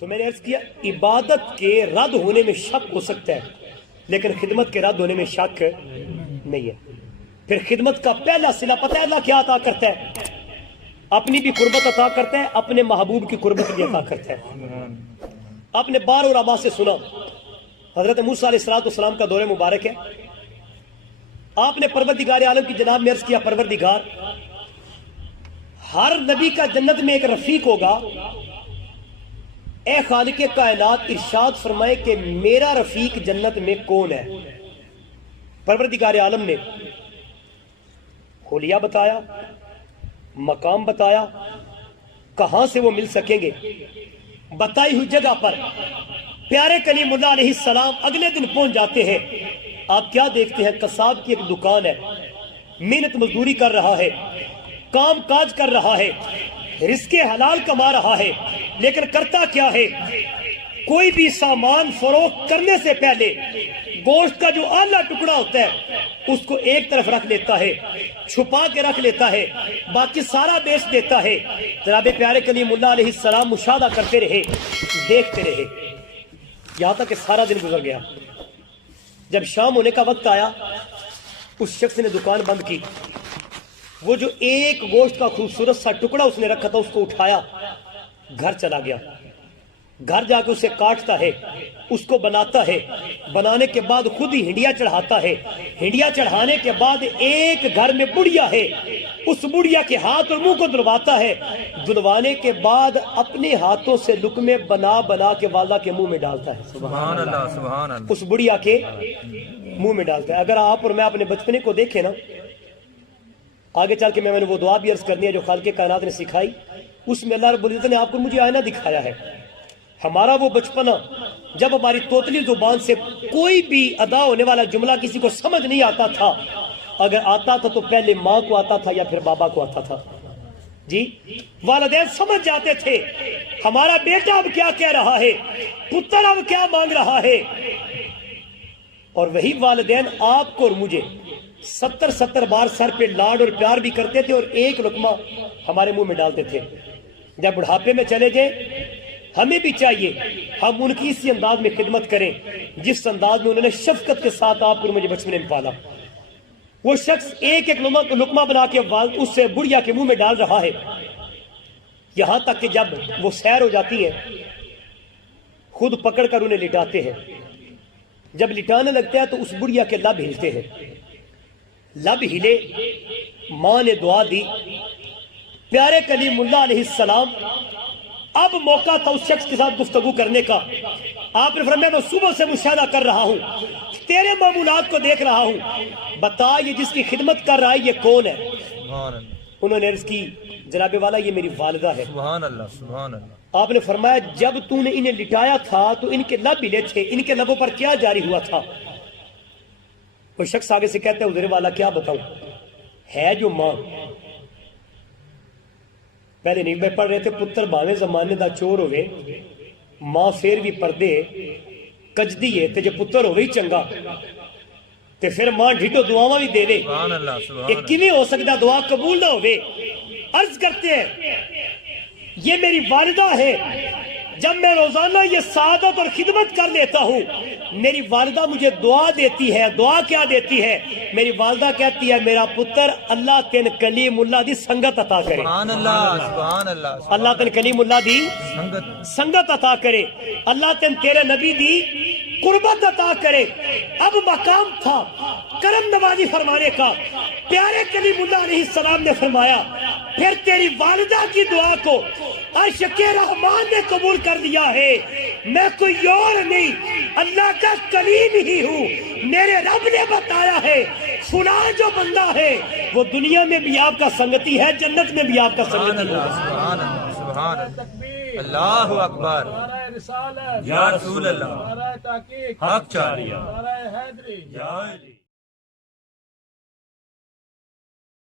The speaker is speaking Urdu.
تو میں نے عرض کیا عبادت کے رد ہونے میں شک ہو سکتا ہے لیکن خدمت کے رد ہونے میں شک نہیں ہے. پھر خدمت کا پہلا صلہ پتہ ہے اللہ کیا عطا کرتا ہے؟ اپنی بھی قربت عطا کرتا ہے، اپنے محبوب کی قربت بھی عطا کرتا ہے. آپ نے بار اور آبا سے سنا حضرت موسیٰ علیہ السلام کا دور مبارک ہے. آپ نے پروردگار عالم کی جناب میں عرض کیا پروردگار ہر نبی کا جنت میں ایک رفیق ہوگا، اے خالق کائنات ارشاد فرمائے کہ میرا رفیق جنت میں کون ہے. پروردگار عالم نے حلیہ بتایا، مقام بتایا، کہاں سے وہ مل سکیں گے. بتائی ہوئی جگہ پر پیارے کلیم اللہ علیہ السلام اگلے دن پہنچ جاتے ہیں. آپ کیا دیکھتے ہیں؟ قصاب کی ایک دکان ہے، محنت مزدوری کر رہا ہے، کام کاج کر رہا ہے، رزق حلال کما رہا ہے، لیکن کرتا کیا ہے؟ کوئی بھی سامان فروخت کرنے سے پہلے گوشت کا جو اعلیٰ ٹکڑا ہوتا ہے اس کو ایک طرف رکھ لیتا ہے، چھپا کے رکھ لیتا ہے، باقی سارا بیچ دیتا ہے. جناب پیارے کلیم اللہ علیہ السلام مشاہدہ کرتے رہے، دیکھتے رہے، یہاں تک کہ سارا دن گزر گیا. جب شام ہونے کا وقت آیا اس شخص نے دکان بند کی. وہ جو ایک گوشت کا خوبصورت سا ٹکڑا اس نے رکھا تھا اس کو اٹھایا، گھر چلا گیا. گھر جا کے اسے کاٹتا ہے، اس کو بناتا ہے، بنانے کے بعد خود ہی ہنڈیا چڑھاتا ہے. ہنڈیا چڑھانے کے بعد ایک گھر میں بڑھیا ہے، اس بڑھیا کے ہاتھ اور منہ کو دلواتا ہے. دلوانے کے بعد اپنے ہاتھوں سے لقمے بنا بنا کے والدہ کے منہ میں ڈالتا ہے. سبحان اللہ سبحان اللہ. اس بڑھیا کے منہ میں ڈالتا ہے. اگر آپ اور میں اپنے بچپنے کو دیکھیں نا، آگے چل کے میں نے وہ دعا بھی عرض کرنی ہے جو خالق کائنات نے سکھائی، اس میں اللہ رب العزت نے آپ کو مجھے آئینہ دکھایا ہے. ہمارا وہ بچپنا جب ہماری توتلی زبان سے کوئی بھی ادا ہونے والا جملہ کسی کو سمجھ نہیں آتا تھا، اگر آتا تھا تو پہلے ماں کو آتا تھا یا پھر بابا کو آتا تھا. جی والدین سمجھ جاتے تھے ہمارا بیٹا اب کیا کہہ رہا ہے، پتر اب کیا مانگ رہا ہے. اور وہی والدین آپ کو اور مجھے 70 بار سر پہ لاڈ اور پیار بھی کرتے تھے اور ایک لقمہ ہمارے منہ میں ڈالتے تھے. جب بڑھاپے میں چلے جائیں ہمیں بھی چاہیے ہم ان کی اسی انداز میں خدمت کریں جس انداز میں انہوں نے شفقت کے ساتھ آپ کو مجھے بچپنے میں پالا. وہ شخص ایک ایک لقمہ بنا کے اس سے بڑھیا کے منہ میں ڈال رہا ہے، یہاں تک کہ جب وہ سیر ہو جاتی ہے خود پکڑ کر انہیں لٹاتے ہیں. جب لٹانے لگتا ہے تو اس بڑھیا کے لب ہلتے ہیں. لب ہلے، ماں نے دعا دی. پیارے کلیم اللہ علیہ السلام اب موقع تھا اس شخص کے ساتھ گفتگو کرنے کا. آپ نے فرمایا میں صبح سے مشاہدہ کر رہا ہوں، تیرے معمولات کو دیکھ رہا ہوں، بتا یہ جس کی خدمت کر رہا ہے یہ کون ہے؟ انہوں نے عرض کی جناب والا یہ میری والدہ ہے. سبحان اللہ سبحان اللہ. آپ نے فرمایا جب تو نے انہیں لٹایا تھا تو ان کے لب ہلے تھے، ان کے لبوں پر کیا جاری ہوا تھا؟ وہ شخص آگے سے کہتے ہیں حضور والا کیا بتاؤں، ہے جو ماں. پہلے نہیں میں پڑھ رہے تھے پتر باویں زمانے دا چور ہوئے، ماں پھر بھی پردے کجدی ہے تے جو پتر ہوئے ہی چنگا تے پھر ماں ڈھٹو دعاواں بھی دے دے. یہ کیویں ہو سکتا دعا قبول نہ ہوئے؟ عرض کرتے ہیں یہ میری والدہ ہے. جب میں روزانہ یہ سعادت اور خدمت کر لیتا ہوں میری والدہ مجھے دعا دیتی ہے. دعا کیا دیتی ہے؟ میری والدہ کہتی ہے میرا پتر اللہ تین کلیم اللہ دی سنگت عطا کرے. سبحان اللہ سبحان اللہ. اللہ تین کلیم اللہ دی سنگت عطا کرے، اللہ تین تیرے نبی دی قربت عطا کرے. اب مقام تھا کرم نوازی فرمانے کا. پیارے کلیم اللہ علیہ السلام نے فرمایا پھر تیری والدہ کی دعا کو عرش کے رحمان نے قبول کر دیا ہے. میں کوئی اور نہیں اللہ کا کلیم ہی ہوں. میرے رب نے بتایا ہے فلاں جو بندہ ہے وہ دنیا میں بھی آپ کا سنگتی ہے، جنت میں بھی آپ کا سنگتی ہے. سبحان اللہ سبحان اللہ. اللہ اکبر یا رسول اللہ حق چاہیے.